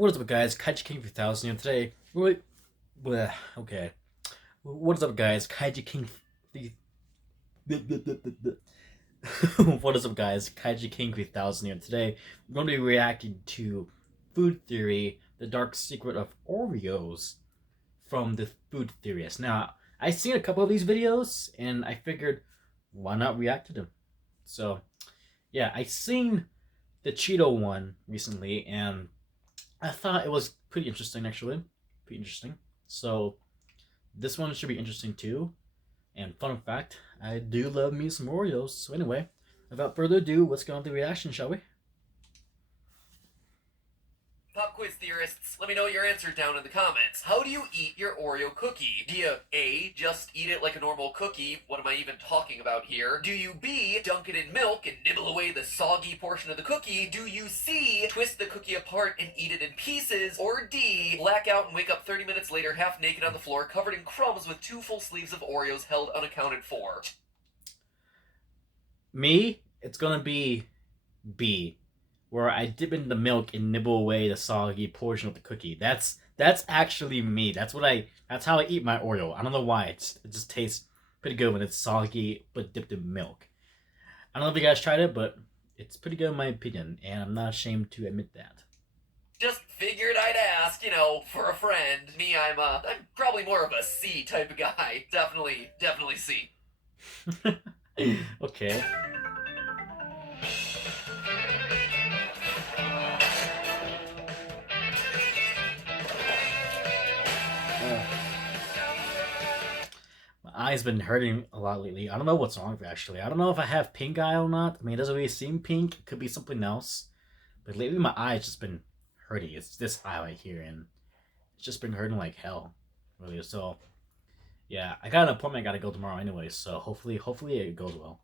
What is up, guys? Kaiji King 3000 here today. Okay. What is up, guys? Kaiji King. What is up, guys? Kaiji King 3000 here today. We're going to be reacting to Food Theory, the dark secret of Oreos from the Food Theorist. Now, I've seen a couple of these videos, and I figured, why not react to them? So, yeah, I seen the Cheeto one recently, and I thought it was pretty interesting, actually. Pretty interesting. So, this one should be interesting too. And fun fact, I do love me some Oreos. So anyway, without further ado, let's go on to the reaction, shall we? Pop quiz theorists, let me know your answer down in the comments. How do you eat your Oreo cookie? Do you A, just eat it like a normal cookie? What am I even talking about here? Do you B, dunk it in milk and nibble away the soggy portion of the cookie? Do you C, twist the cookie apart and eat it in pieces? Or D, black out and wake up 30 minutes later half naked on the floor covered in crumbs with 2 full sleeves of Oreos held unaccounted for? Me, it's gonna be B, where I dip in the milk and nibble away the soggy portion of the cookie. That's actually me. That's how I eat my Oreo. I don't know why. It just tastes pretty good when it's soggy but dipped in milk. I don't know if you guys tried it, but it's pretty good in my opinion, and I'm not ashamed to admit that. Just figured I'd ask, for a friend. Me, I'm probably more of a C type of guy. Definitely C. Okay. My eye's been hurting a lot lately. I don't know what's wrong with it, actually. I don't know if I have pink eye or not. I mean, it doesn't really seem pink. It could be something else. But lately my eye's just been hurting. It's this eye right here, and it's just been hurting like hell. Really. So, yeah. I got an appointment I gotta go tomorrow anyway, so hopefully it goes well.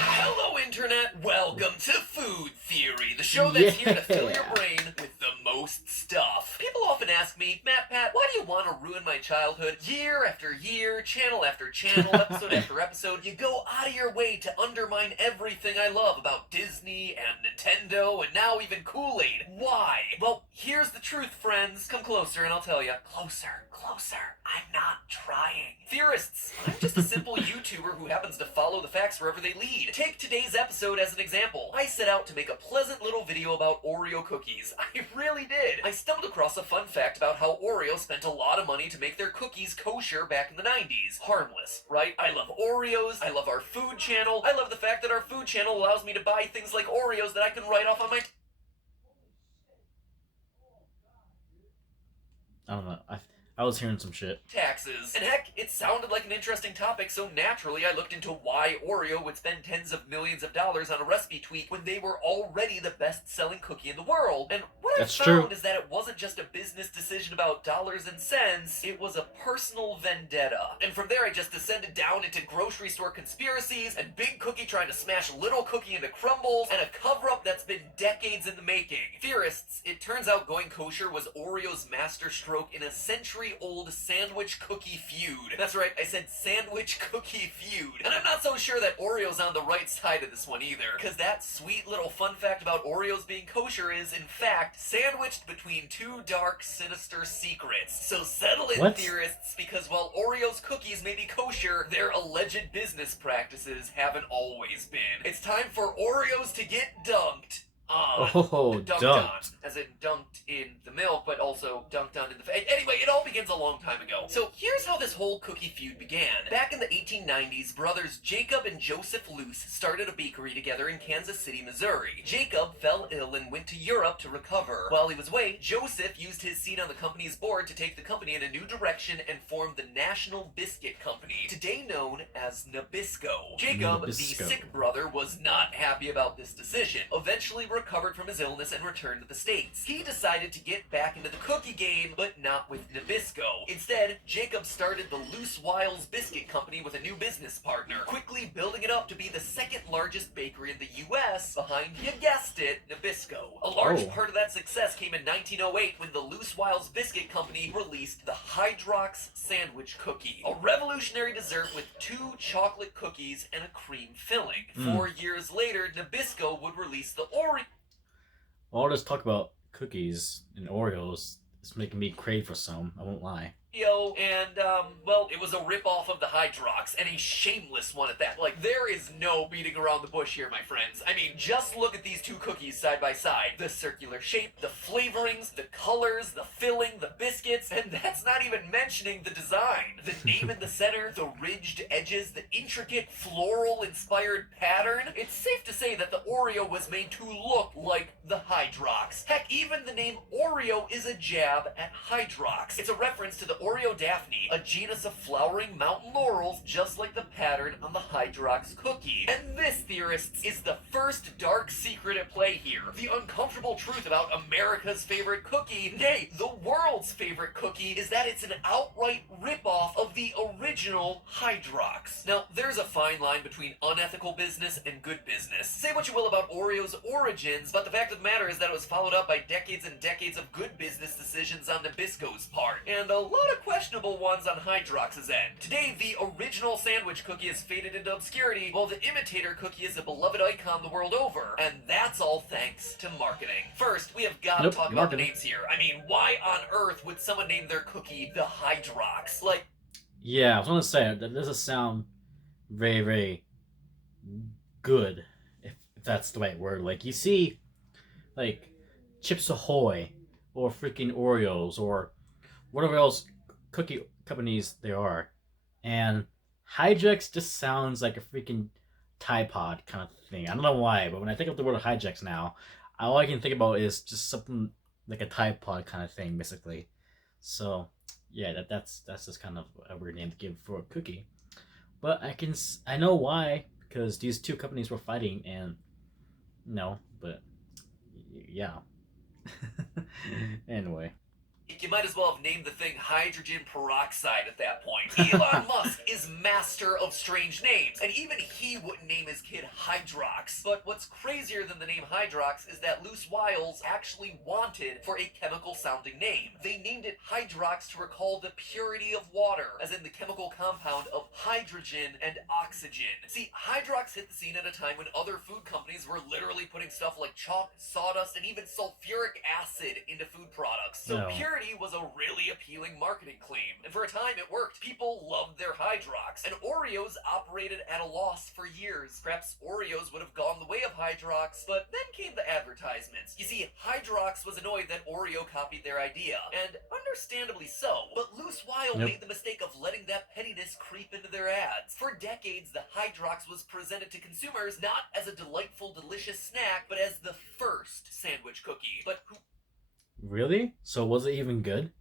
Hello, Internet! Welcome to Food Theory, the show that's here to fill your brain with the most stuff. People often ask me, Pat, why do you want to ruin my childhood? Year after year, channel after channel, episode after episode, you go out of your way to undermine everything I love about Disney and Nintendo and now even Kool-Aid. Why? Well, here's the truth, friends. Come closer and I'll tell you. Closer. I'm not trying. Theorists, I'm just a simple YouTuber who happens to follow the facts wherever they lead. Take today's episode as an example. I set out to make a pleasant little video about Oreo cookies. I really did. I stumbled across a fun fact about how Oreo spent a lot of money to make their cookies kosher back in the 90s. Harmless, right? I love Oreos. I love our food channel. I love the fact that our food channel allows me to buy things like Oreos that I can write off on my... I don't know. I was hearing some shit. Taxes. And heck, it sounded like an interesting topic, so naturally I looked into why Oreo would spend tens of millions of dollars on a recipe tweak when they were already the best-selling cookie in the world. And what I found is that it wasn't just a business decision about dollars and cents, it was a personal vendetta. And from there I just descended down into grocery store conspiracies, and Big Cookie trying to smash Little Cookie into crumbles, and a cover-up that's been decades in the making. Theorists, it turns out going kosher was Oreo's masterstroke in a century-old sandwich cookie feud. That's right, I said sandwich cookie feud. And I'm not so sure that Oreo's on the right side of this one either, because that sweet little fun fact about Oreos being kosher is, in fact, sandwiched between 2 dark, sinister secrets. So settle in, theorists, because while Oreo's cookies may be kosher, their alleged business practices haven't always been. It's time for Oreos to get dunked. Dunked on, as in dunked in the milk, but also dunked on in the anyway, it all begins a long time ago. So here's how this whole cookie feud began. Back in the 1890s, brothers Jacob and Joseph Luce started a bakery together in Kansas City, Missouri. Jacob fell ill and went to Europe to recover. While he was away, Joseph used his seat on the company's board to take the company in a new direction and formed the National Biscuit Company, today known as Nabisco. Jacob, the sick brother, was not happy about this decision. Eventually recovered from his illness and returned to the States. He decided to get back into the cookie game, but not with Nabisco. Instead, Jacob started the Loose Wiles Biscuit Company with a new business partner, quickly building it up to be the second largest bakery in the U.S. behind, you guessed it, Nabisco. A large part of that success came in 1908 when the Loose Wiles Biscuit Company released the Hydrox Sandwich Cookie, a revolutionary dessert with 2 chocolate cookies and a cream filling. 4 years later, Nabisco would release the Oreo. All this talk about cookies and Oreos is making me crave for some. I won't lie. Yo, and, well, it was a rip-off of the Hydrox, and a shameless one at that. Like, there is no beating around the bush here, my friends. I mean, just look at these two cookies side by side. The circular shape, the flavorings, the colors, the filling, the biscuits, and that's not even mentioning the design. The name in the center, the ridged edges, the intricate floral-inspired pattern. It's safe to say that the Oreo was made to look like the Hydrox. Heck, even the name Oreo is a jab at Hydrox. It's a reference to the Oreo Daphne, a genus of flowering mountain laurels just like the pattern on the Hydrox cookie. And this, theorists, is the first dark secret at play here. The uncomfortable truth about America's favorite cookie, nay, the world's favorite cookie, is that it's an outright ripoff of the original Hydrox. Now, there's a fine line between unethical business and good business. Say what you will about Oreo's origins, but the fact of the matter is that it was followed up by decades and decades of good business decisions on Nabisco's part, and a lot of questionable ones on Hydrox's end. Today, the original sandwich cookie has faded into obscurity, while the imitator cookie is a beloved icon the world over, and that's all thanks to marketing. First, we have got to talk about the names here. I mean, why on earth would someone name their cookie the Hydrox? Like, yeah, I was gonna say that doesn't sound very, very good, if that's the right word. Like, you see, like, Chips Ahoy, or freaking Oreos, or whatever else cookie companies there are, and Hydrox just sounds like a freaking Tide Pod kind of thing. I don't know why, but when I think of the word Hydrox now, all I can think about is just something like a Tide Pod kind of thing, basically. So, yeah, that's just kind of a weird name to give for a cookie. But I know why, because these two companies were fighting, and no, but yeah. Anyway. You might as well have named the thing hydrogen peroxide at that point. Elon Musk is master of strange names, and even he wouldn't name his kid Hydrox. But what's crazier than the name Hydrox is that Loose Wiles actually wanted for a chemical-sounding name. They named it Hydrox to recall the purity of water, as in the chemical compound of hydrogen and oxygen. See, Hydrox hit the scene at a time when other food companies were literally putting stuff like chalk, sawdust, and even sulfuric acid into food products. So purity was a really appealing marketing claim, and for a time it worked. People loved their Hydrox, and Oreos operated at a loss for years. Perhaps Oreos would have gone the way of Hydrox, but then came the advertisements. You see, Hydrox was annoyed that Oreo copied their idea, and understandably so, but Loose Wile made the mistake of letting that pettiness creep into their ads. For decades, the Hydrox was presented to consumers not as a delightful, delicious snack, but as the first sandwich cookie. But who Really? So was it even good?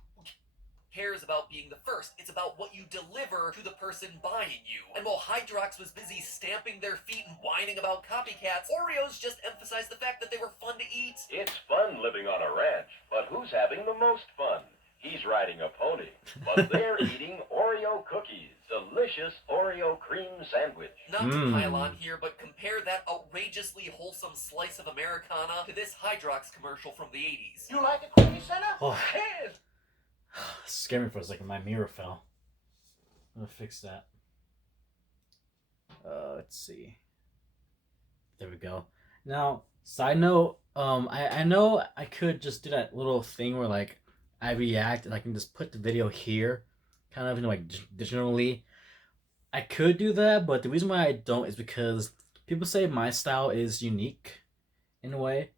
cares about being the first? It's about what you deliver to the person buying you. And while Hydrox was busy stamping their feet and whining about copycats, Oreos just emphasized the fact that they were fun to eat. It's fun living on a ranch, but who's having the most fun? He's riding a pony, but they're eating Oreo cookies. Delicious Oreo cream sandwich. Not to pile on here, but compare that outrageously wholesome slice of Americana to this Hydrox commercial from the 80s. You like a creamy center? Oh. Yes. Scared me for a second. My mirror fell. I'm gonna fix that. Let's see. There we go. Now, side note, I know I could just do that little thing where like I react and I can just put the video here, kind of, like digitally. I could do that, but the reason why I don't is because people say my style is unique in a way,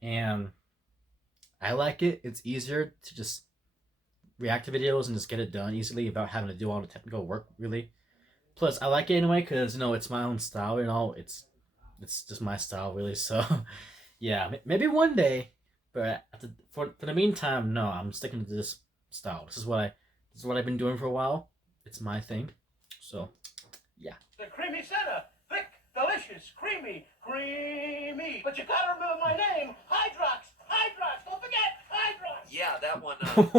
and I like it. It's easier to just react to videos and just get it done easily without having to do all the technical work, really. Plus, I like it anyway because, it's my own style, it's just my style, really. So, yeah, maybe one day, but for the meantime, no, I'm sticking to this style. This is what I've been doing for a while. It's my thing. So, yeah. The creamy center. Thick, delicious, creamy. But you gotta remember my name. Hydrox. Don't forget Hydrox. Yeah, that one.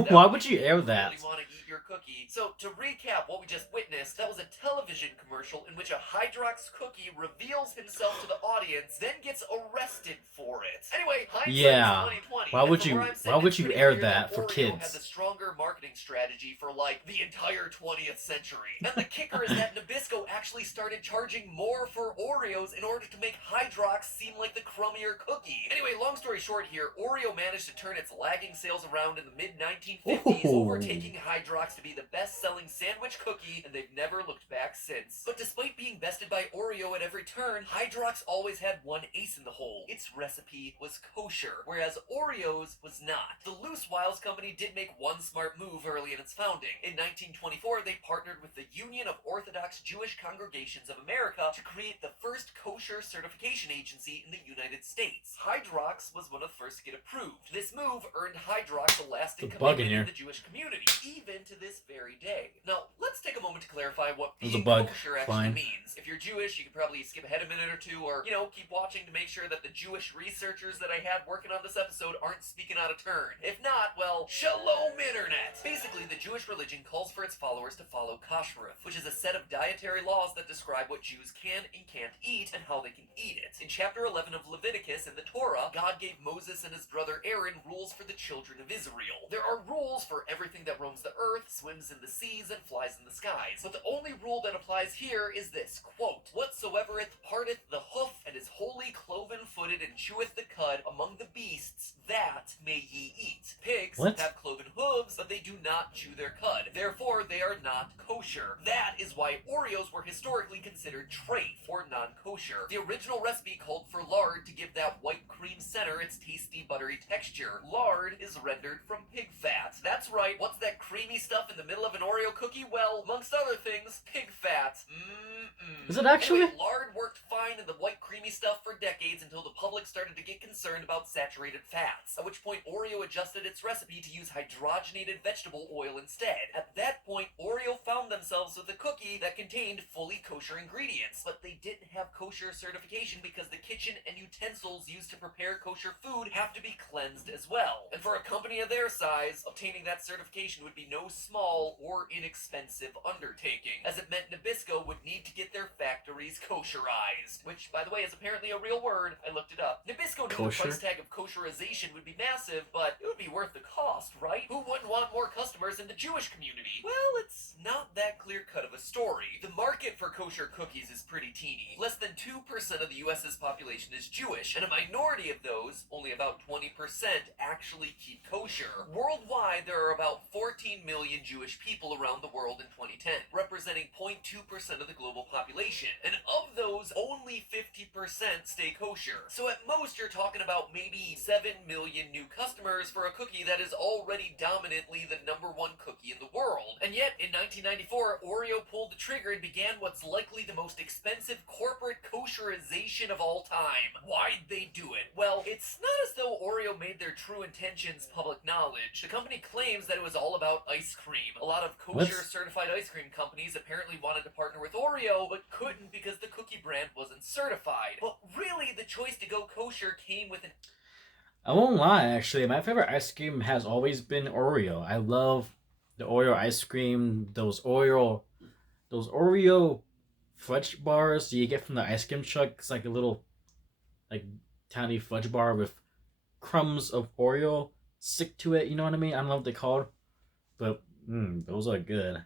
Why would you air that? Really want to eat your cookie. So to recap what we just witnessed, that was a television commercial in which a Hydrox cookie reveals himself to the audience, then gets arrested for it. Anyway, hindsight is 2020. Why would you air that for Oreo kids? had the stronger marketing strategy for like the entire 20th century. And the kicker is that Nabisco actually started charging more for Oreos in order to make Hydrox seem like the crummier cookie. Anyway, long story short here, Oreo managed to turn its lagging sales around in the mid-1950s, overtaking Hydrox to be the best-selling sandwich cookie, and they've never looked back since. But despite being bested by Oreo at every turn, Hydrox always had one ace in the hole. Its recipe was kosher, whereas Oreos was not. The Loose Wiles company did make one smart move early in its founding. In 1924, they partnered with the Union of Orthodox Jewish Congregations of America to create the first kosher certification agency in the United States. Hydrox was one of the first to get approved. This move earned Hydrox a lasting commitment in the Jewish community, even to this very day. Now, let's take a moment to clarify what being kosher actually means. If you're Jewish, you can probably skip ahead a minute or two, or, keep watching to make sure that the Jewish researchers that I had working on this episode aren't speaking out of turn. If not, well, shalom internet! Basically, the Jewish religion calls for its followers to follow kashrut, which is a set of dietary laws that describe what Jews can and can't eat and how they can eat it. In chapter 11 of Leviticus in the Torah, God gave Moses and his brother Aaron rules for the children of Israel. There are rules for everything that roams the earth, swims in the seas, and flies in the skies. But the only rule that applies here is this, quote, "Whatsoever it parteth the hoof and is wholly cloven-footed and cheweth the cud among the beasts, that may ye eat. Pigs have cloven hooves, but they do not chew their cud. Therefore, they are not kosher. That is why Oreos were historically considered treif, or non-kosher. The original recipe called for lard to give that white cream center its tasty, buttery texture. Lard is rendered from pig fat. That's right, what's that creamy stuff in the middle of an Oreo cookie? Well, amongst other things, pig fat. Is it actually? Anyway, lard worked fine in the white creamy stuff for decades until the public started to get concerned about saturated fats, at which point Oreo adjusted its recipe to use hydrogenated vegetable oil instead. At that point, Oreo found themselves with a cookie that contained fully kosher ingredients, but they didn't have kosher certification because the kitchen and utensils used to prepare kosher food have to be cleansed as well. And for a company of their size, obtaining that certification would be no small or inexpensive undertaking, as it meant Nabisco would need to get their factories kosherized, which, by the way, is apparently a real word. I looked it up. Nabisco knew the price tag of kosherization would be massive, but it would be worth the cost, right? Who wouldn't want more customers in the Jewish community? Well, it's not that clear-cut of a story. The market for kosher cookies is pretty teeny. Less than 2% of the U.S.'s population is Jewish, and a minority of those, only about 20%, actually keep kosher. Worldwide, there are about 14 million Jewish people around the world in 2010, representing 0.2% of the global population, and of those, only 50% stay kosher. So at most, you're talking about maybe 7 million new customers for a cookie that is already dominantly the #1 cookie in the world. And yet, in 1994, Oreo pulled the trigger and began what's likely the most expensive corporate kosherization of all time. Why'd they do it? Well, it's not as though Oreo made their true intentions public knowledge. The company claims that it was all about ice cream. A lot of kosher-certified ice cream companies apparently wanted to partner with Oreo, but couldn't because the cookie brand wasn't certified. But really, the choice to go kosher came with an... I won't lie, actually. My favorite ice cream has always been Oreo. I love the Oreo ice cream, those Oreo fudge bars you get from the ice cream truck. It's like a little, tiny fudge bar with crumbs of Oreo stick to it. You know what I mean? I don't know what they're called, but those are good.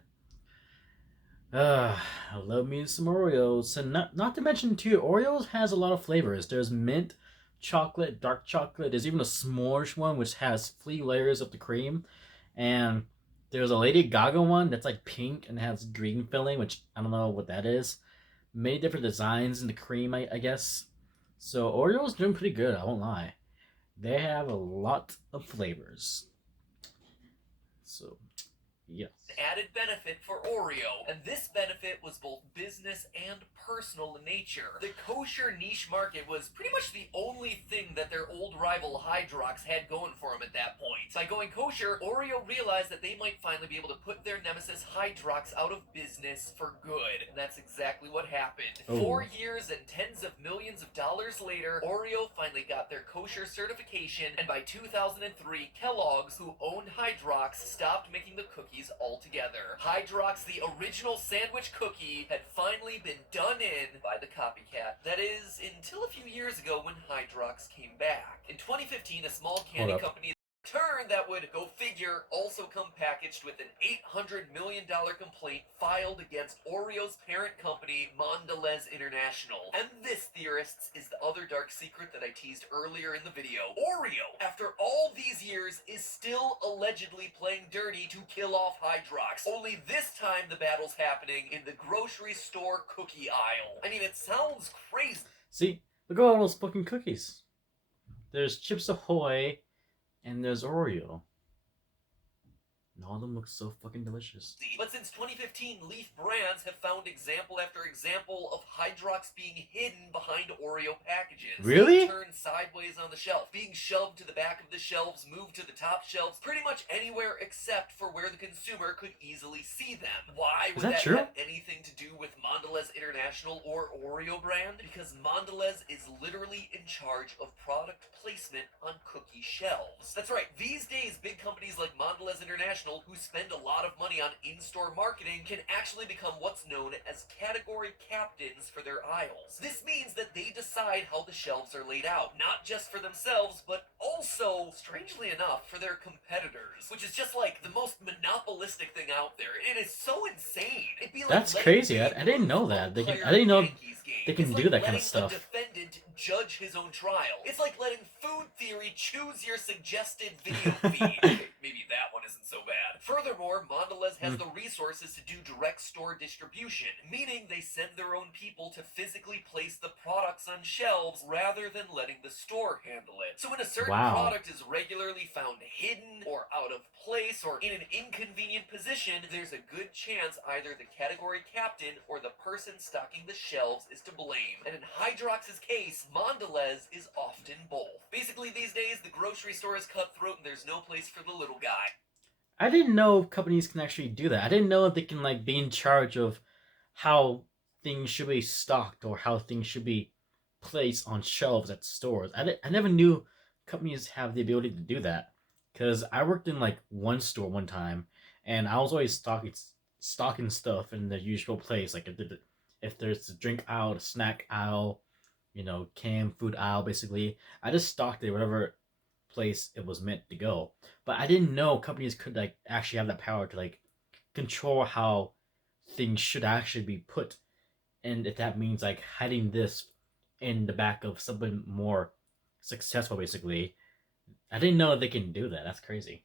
I love me some Oreos. And not to mention, too, Oreos has a lot of flavors. There's mint, chocolate, dark chocolate. There's even a s'mores one, which has 3 layers of the cream. And there's a Lady Gaga one that's like pink and has green filling, which I don't know what that is. Many different designs in the cream, I guess. So Oreo's doing pretty good, I won't lie. They have a lot of flavors. So, yes. Added benefit for Oreo, and this benefit was both business and personal in nature. The kosher niche market was pretty much the only thing that their old rival Hydrox had going for them at that point. By going kosher, Oreo realized that they might finally be able to put their nemesis Hydrox out of business for good. And that's exactly what happened. 4 years and tens of millions of dollars later, Oreo finally got their kosher certification, and by 2003, Kellogg's, who owned Hydrox, stopped making the cookies altogether. Hydrox, the original sandwich cookie, had finally been done in by the copycat. That is, until a few years ago when Hydrox came back. In 2015, a small candy company return that would, go figure, also come packaged with an $800 million complaint filed against Oreo's parent company, Mondelez International. And this, theorists, is the other dark secret that I teased earlier in the video. Oreo, after all these years, is still allegedly playing dirty to kill off Hydrox. Only this time the battle's happening in the grocery store cookie aisle. I mean, it sounds crazy. See, look at all those fucking cookies. There's Chips Ahoy, and there's Oreo. And all of them look so fucking delicious. But since 2015, Leaf Brands have found example after example of Hydrox being hidden behind Oreo packages. Really? Turned sideways on the shelf, being shoved to the back of the shelves, moved to the top shelves, pretty much anywhere except for where the consumer could easily see them. Why would that have anything to do with Mondelez International or Oreo brand? Because Mondelez is literally in charge of product placement on cookie shelves. That's right, these days big companies like Mondelez International, who spend a lot of money on in-store marketing, can actually become what's known as category captains for their aisles. This means that they decide how the shelves are laid out, not just for themselves, but also, strangely enough, for their competitors, which is just like the most monopolistic thing out there. It is so insane. It'd be like that's crazy. I didn't know that. I didn't know they can do that kind of stuff. A defendant judge his own trial. It's like letting Food Theory choose your suggested video feed. Maybe that one isn't so bad. Furthermore, Mondelez has the resources to do direct store distribution, meaning they send their own people to physically place the products on shelves rather than letting the store handle it. So when a certain product is regularly found hidden or out of place or in an inconvenient position, there's a good chance either the category captain or the person stocking the shelves is to blame. And in Hydrox's case, Mondelez is often both. Basically, these days, the grocery store is cutthroat and there's no place for the little guy. I didn't know companies can actually do that. I didn't know they can like be in charge of how things should be stocked or how things should be placed on shelves at stores. I never knew companies have the ability to do that, because I worked in like one store one time and I was always stocking stuff in the usual place. Like if there's a drink aisle, a snack aisle, you know, canned food aisle, basically, I just stocked it whatever place it was meant to go. But I didn't know companies could like actually have that power to like control how things should actually be put, and if that means like hiding this in the back of something more successful, basically. I didn't know they can do that. That's crazy.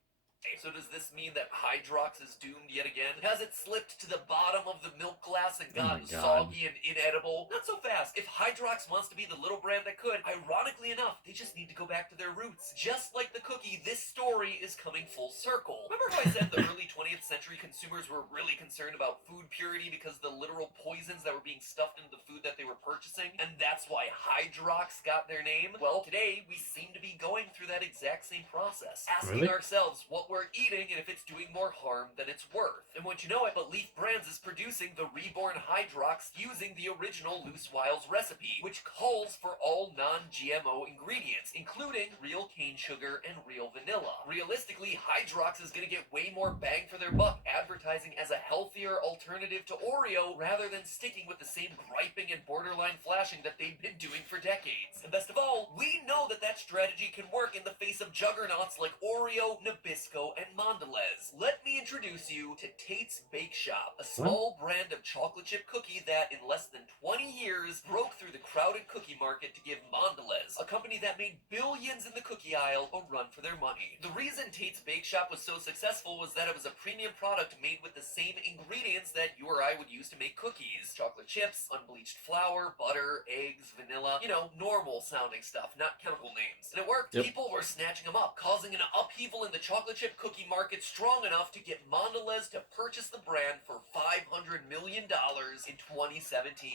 So does this mean that Hydrox is doomed yet again? Has it slipped to the bottom of the milk glass and gotten soggy and inedible? Not so fast. If Hydrox wants to be the little brand that could, ironically enough, they just need to go back to their roots. Just like the cookie, this story is coming full circle. Remember how I said the early 20th century consumers were really concerned about food purity because the literal poisons that were being stuffed into the food that they were purchasing? And that's why Hydrox got their name? Well, today we seem to be going through that exact same process. Asking ourselves what we're eating and if it's doing more harm than it's worth. And once you know it, but Leaf Brands is producing the reborn Hydrox using the original Loose Wiles recipe, which calls for all non-GMO ingredients, including real cane sugar and real vanilla. Realistically, Hydrox is going to get way more bang for their buck advertising as a healthier alternative to Oreo rather than sticking with the same griping and borderline flashing that they've been doing for decades. And best of all, we know that that strategy can work in the face of juggernauts like Oreo, Nabisco, and Mondelez. Let me introduce you to Tate's Bake Shop, a small brand of chocolate chip cookie that in less than 20 years broke through the crowded cookie market to give Mondelez, a company that made billions in the cookie aisle, a run for their money. The reason Tate's Bake Shop was so successful was that it was a premium product made with the same ingredients that you or I would use to make cookies. Chocolate chips, unbleached flour, butter, eggs, vanilla, you know, normal sounding stuff, not chemical names. And it worked. People were snatching them up, causing an upheaval in the chocolate chip cookie market strong enough to get Mondelez to purchase the brand for $500 million in 2017.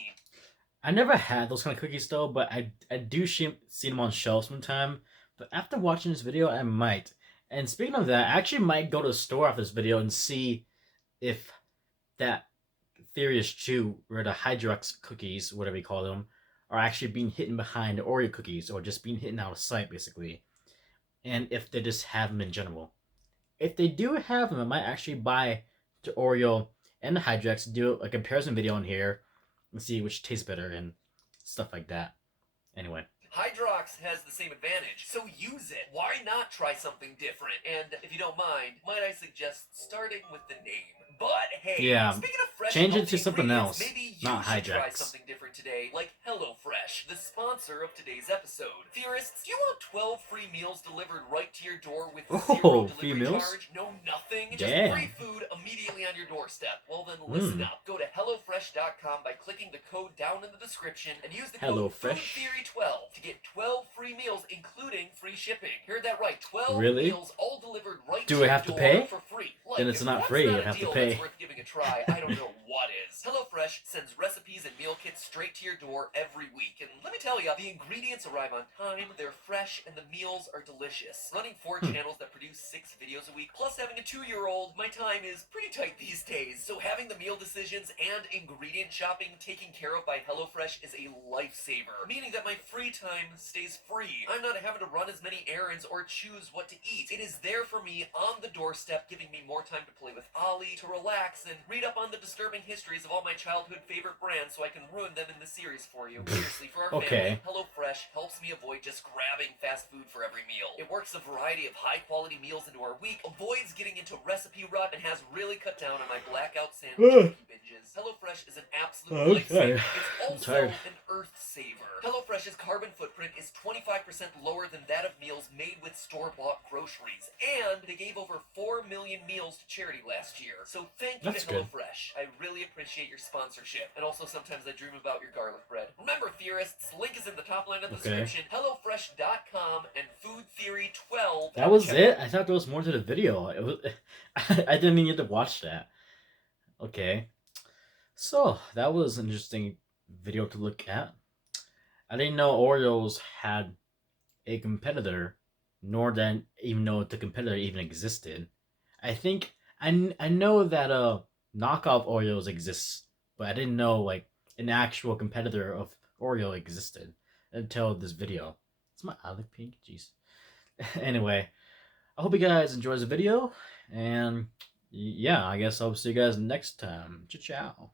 I never had those kind of cookies though, but I do see them on shelves sometime. But after watching this video, I might. And speaking of that, I actually might go to the store after this video and see if that theory is true, where the Hydrox cookies, whatever you call them, are actually being hidden behind the Oreo cookies, or just being hidden out of sight, basically. And if they just have them in general. If they do have them, I might actually buy the Oreo and the Hydrox, do a comparison video on here, and see which tastes better and stuff like that. Anyway. Hydrox has the same advantage, so use it. Why not try something different? And if you don't mind, might I suggest starting with the name? But hey, Yeah, speaking of fresh, change it healthy to something ingredients, else, maybe you not should try Hydrox. something different today, like HelloFresh, the sponsor of today's episode. Theorists, do you want 12 free meals delivered right to your door with zero free delivery meals? charge? No nothing? Just Damn. free food immediately on your doorstep. Well then listen up. Go to HelloFresh.com by clicking the code down in the description and use the code FoodTheory12 to get 12 free meals including free shipping. Heard that right, 12 meals all delivered right to your door. Do I have to pay? For free. Like, Then it's not free, you have to pay. That's worth giving a try. I don't know what is. HelloFresh sends recipes and meal kits straight to your door every week. And let me tell you, the ingredients arrive on time, they're fresh, and the meals are delicious. Running 4 channels that produce 6 videos a week, plus having a 2-year-old, my time is pretty tight these days. So having the meal decisions and ingredient shopping taken care of by HelloFresh is a lifesaver, meaning that my free time stays free. I'm not having to run as many errands or choose what to eat. It is there for me on the doorstep, giving me more time to play with Ollie, to relax, and read up on the disturbing histories of all my childhood favorite brands so I can ruin them in the series for you. Seriously, for our family, HelloFresh helps me avoid just grabbing fast food for every meal. It works a variety of high-quality meals into our week, avoids getting into recipe rut, and has really cut down on my blackout sandwich binges. HelloFresh is an absolute lifesaver. It's also an earth saver. HelloFresh's carbon footprint is 25% lower than that of meals made with store-bought groceries, and they gave over 4 million meals to charity last year. So thank you to HelloFresh. I really appreciate your sponsorship. And also sometimes I dream about your garlic bread. Remember, theorists, link is in the top line of the description. HelloFresh.com and FoodTheory12. That was it? I thought there was more to the video. It was, I didn't even get to watch that. Okay. So, that was an interesting video to look at. I didn't know Oreos had a competitor, nor did even know the competitor even existed. I think I know that knockoff Oreos exists, but I didn't know like an actual competitor of Oreo existed until this video. It's my eye look pink, jeez. Anyway, I hope you guys enjoyed the video, and yeah, I guess I'll see you guys next time. Ciao.